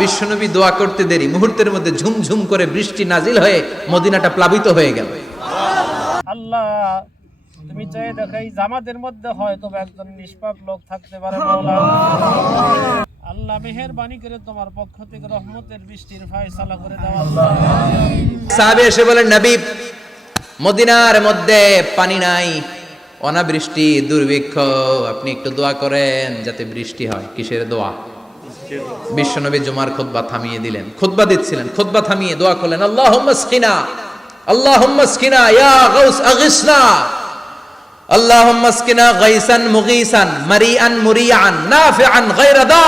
বিশ্বনবী দোয়া করতে দেরি। মুহূর্তের মধ্যে ঝুমঝুম করে বৃষ্টি নাজিল হয়ে মদিনাটা প্লাবিত হয়ে গেল। আল্লাহ তুমি দেখাই জামাতের মধ্যে হয়তো একজন নিষ্পাপ লোক থাকতে পারে আল্লাহ মেহেরবানি করে তোমার পক্ষ থেকে রহমতের বৃষ্টির ফায়সালা করে দাও। সাহাবে এসে বলেন নবী মদিনার মধ্যে পানি নাই অনাবৃষ্টি দুর্ভিক্ষ আপনি একটু দোয়া করেন যাতে বৃষ্টি হয়। কিসের দোয়া? বিশ্বনবী জুমার খোদবা থামিয়ে দিলেন। খোদবা দিচ্ছিলেন খোদবা থামিয়ে দোয়া করলেন আল্লাহ মাসকিনা আল্লাহ মাসকিনা ইয়া গাউস, আগিসনা আল্লাহ মাসকিনা গাইসান মুগিসান মারিয়ান মুরিয়ান দা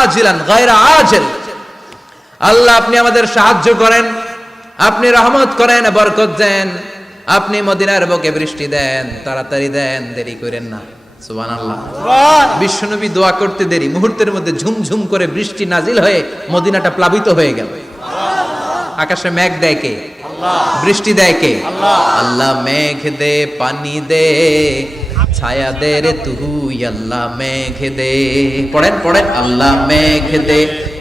আজিলান আজিল। আল্লাহ, আপনি আমাদের সাহায্য করেন, আপনি রহমত করেন, বরকত দেন, আপনি মদিনার বকে বৃষ্টি দেন, তাড়াতাড়ি দেন, দেরি করেন না। সুবান আল্লাহ বিশ্বনবী দোয়া করতে দেরি মুহূর্তের মধ্যে ঝুমঝুম করে বৃষ্টি নাজিল হয়ে মদিনাটা প্লাবিত হয়ে গেল। আকাশে মেঘ দেয় কে? বৃষ্টি দেয় কে? আল্লাহ মেঘ দে পানি দে ছায়া দে রে তুই আল্লাহ মেঘ দে। পড়েন পড়েন। আল্লাহ মেঘ দে।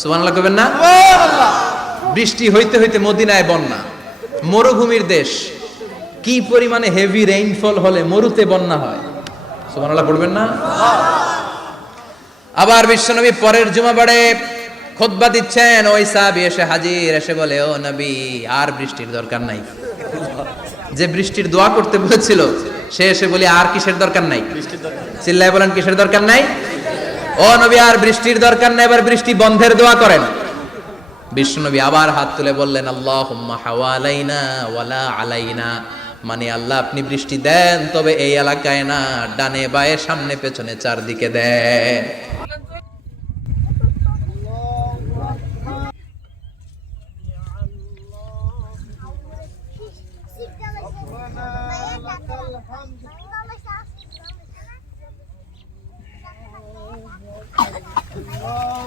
সুবহানাল্লাহ কবেন না? বৃষ্টি হইতে হইতে মদিনায় বন্যা মরুভূমির দেশ। কি পরিমাণে হেভি রেইনফল হলে মরুতে বন্যা হয়? সুবহানাল্লাহ পড়বেন না? আবার বিশ্বনবী পরের জুমাবারে খুতবা দিচ্ছেন ওই সাহাবী এসে হাজির এসে বলে ও নবী আর বৃষ্টির দরকার নাই। যে বৃষ্টির দোয়া করতে বলেছিল সে এসে বলি আর কিসের দরকার নাই। চিল্লায় বলেন কিসের দরকার নাই? ও নবী, আর বৃষ্টির দরকার নাই, এবার বৃষ্টি বন্ধের দোয়া করেন। বিষ্ণুনবী আবার হাত তুলে বললেন আল্লাহ হাওয়ালাইনা ওয়ালা আলাইনা। মানে আল্লাহ, আপনি বৃষ্টি দেন, তবে এই এলাকায় না, ডানে বায়ে, সামনে পেছনে চারদিকে দেন।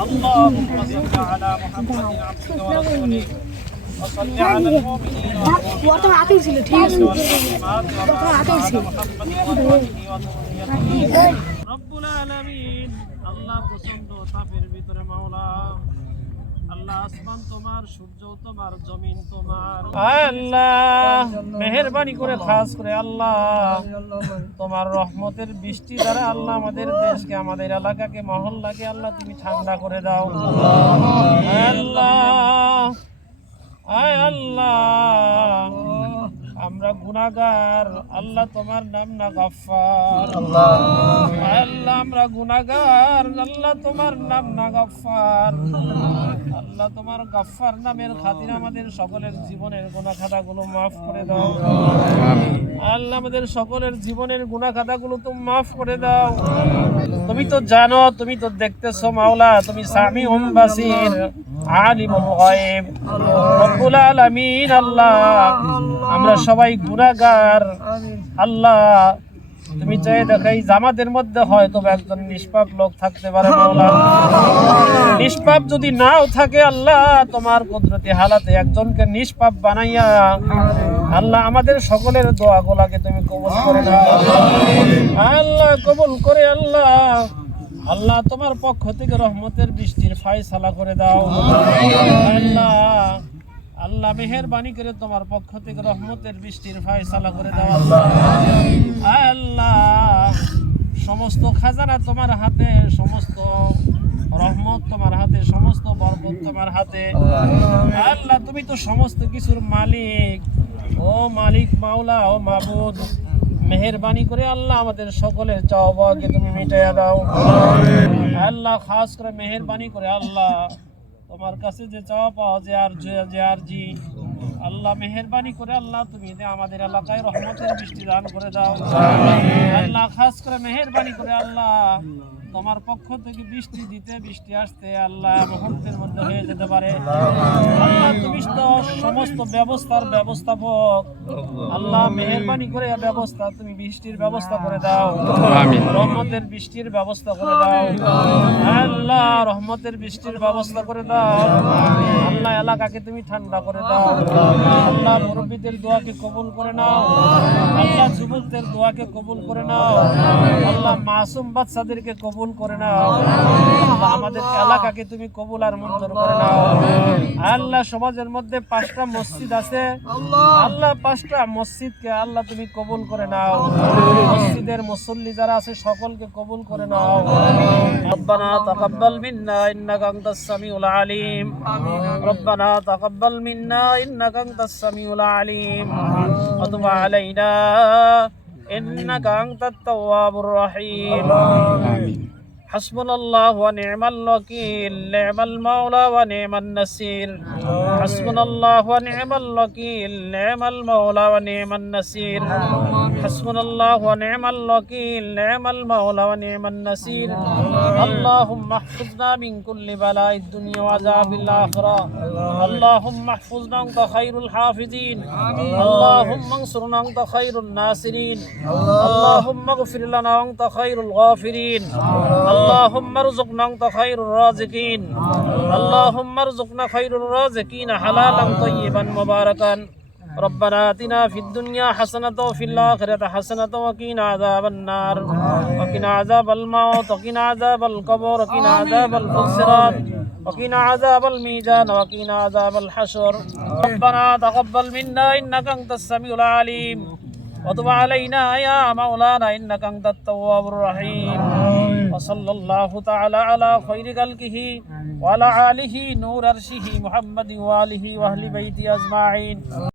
اللهم صل على محمد عبدك ورسولك وصل على المؤمنين والمؤمنات وعلى محمد وعلى اله وصحبه وسلم রব্বুল আলামিন আল্লাহ প্রচণ্ড তাপের ভিতরে মাওলা। আল্লাহ আসমান তোমার সূর্য তোমার জমিন তোমার। আল্লাহ মেহেরবানি করে খাস করে আল্লাহ। তোমার রহমতের বৃষ্টি দ্বারা আল্লাহ আমাদের দেশকে আমাদের এলাকাকে মহল্লাকে আল্লাহ তুমি ঠান্ডা করে দাও। আল্লাহ আয় আল্লাহ। আমরা গুনাগার আল্লাহ তোমার নাম না গাফফার। আল্লাহ আমরা গুনাগার আল্লাহ তোমার নাম না গাফফার। আল্লাহ তোমার গাফফার নামের খাতির আমাদের সকলের জীবনের গুনাহ খাতাগুলো মাফ করে দাও। আল্লাহ আমাদের সকলের জীবনের গুনাহ খাতাগুলো তুমি মাফ করে দাও। তুমি তো জানো, তুমি তো দেখতেছো মাওলা, তুমি উম বাসির আলিমুল রব্বুল আলামিন, আল্লাহ। আমরা সবাই গুনাহগার। আল্লাহ, তুমি চাই জামাতের মধ্যে হয়তো একজন নিষ্পাপ লোক থাকতে পারে নিষ্পাপ যদি নাও থাকে, আল্লাহ, তোমার কুদরতি হালাতে একজনকে নিষ্পাপ বানাইয়া, আল্লাহ, আমাদের সকলের দোয়া গোলাকে তুমি কবুল করে আল্লাহ, কবুল করে আল্লাহ। আল্লাহ তোমার পক্ষ থেকে রহমতের বৃষ্টির ফায়সালা করে দাও। আল্লাহ আল্লাহ মেহেরবানি করে তোমার পক্ষ থেকে রহমতের বৃষ্টির ফায়সালা করে দাও। আল্লাহ, সমস্ত খাজানা তোমার হাতে, সমস্ত রহমত তোমার হাতে, সমস্ত বরকত তোমার হাতে। আল্লাহ, তুমি তো সমস্ত কিছুর মালিক। ও মালিক মাওলা, ও মাবুদ। মেহেরবানি করে আল্লাহ আমাদের সকলের চাওয়াকে তুমি মিটাইয়া দাও। আল্লাহ খাস করে মেহরবানি করে আল্লাহ তোমার কাছে যে চাওয়া পাওয়া যে আর যে- আর জি আল্লাহ মেহরবানি করে আল্লাহ তুমি আমাদের এলাকায় রহমতের বৃষ্টি দান করে দাও। আল্লাহ খাস করে মেহরবানি করে আল্লাহ তোমার পক্ষ থেকে বৃষ্টি দিতে বৃষ্টি আসতে আল্লাহ মুহূর্তের মধ্যে হয়ে যেতে পারে। আল্লাহ তুমি তো সমস্ত ব্যবস্থার ব্যবস্থাপক। আল্লাহ মেহেরবানি করে ব্যবস্থা তুমি বৃষ্টির ব্যবস্থা করে দাও। রহমতের বৃষ্টির ব্যবস্থা করে দাও। আল্লাহ রহমতের বৃষ্টির ব্যবস্থা করে দাও। আল্লাহ এলাকাকে তুমি ঠান্ডা করে দাও। আল্লাহ মুরব্বীদের দোয়াকে কবুল করে নাও। আল্লাহ যুবকদের দোয়াকে কবুল করে নাও আল্লাহ মাসুম বাচ্চাদেরকে কবুল করে নাও আল্লাহ আমাদের এলাকাকে তুমি কবুল আর মঞ্জুর করে নাও আল্লাহ সমাজের মধ্যে পাঁচটা মসজিদ আছে আল্লাহ পাঁচটা মসজিদকে আল্লাহ তুমি কবুল করে নাও মসজিদের মুসল্লি যারা আছে সকলকে কবুল করে নাও ربنا تقبل منا انك انت السميع العليم ربنا تقبل منا انك انت السميع العليم وتب علينا انك انت التواب الرحيم حسبنا الله ونعم الوكيل نعم المولى ونعم النصير حسبنا الله ونعم الوكيل نعم المولى ونعم النصير حسبنا الله ونعم الوكيل نعم المولى ونعم النصير اللهم احفظنا من كل بلاء الدنيا وعذاب الآخرة. اللهم احفظنا أنت خير الحافظين. اللهم انصرنا أنت خير الناصرين. اللهم اغفر لنا أنت خير الغافرين. اللهم ارزقنا أنت خير الرازقين اللهم ارزقنا خير الرازقين حلالا طيبا مباركا ربنا آتنا في الدنيا حسنة وفي الآخرة حسنة وقنا عذاب النار وقنا عذاب الموت وقنا عذاب القبر وقنا عذاب الفسرات وقنا عذاب الميزان وقنا عذاب الحشر ربنا تقبل منا إنك أنت السميع العليم وتب علينا يا مولانا إنك أنت التواب الرحيم وصلى الله تعالى على خير خلقه وعلى آله نور أرشه محمد وآله وأهل بيته أجمعين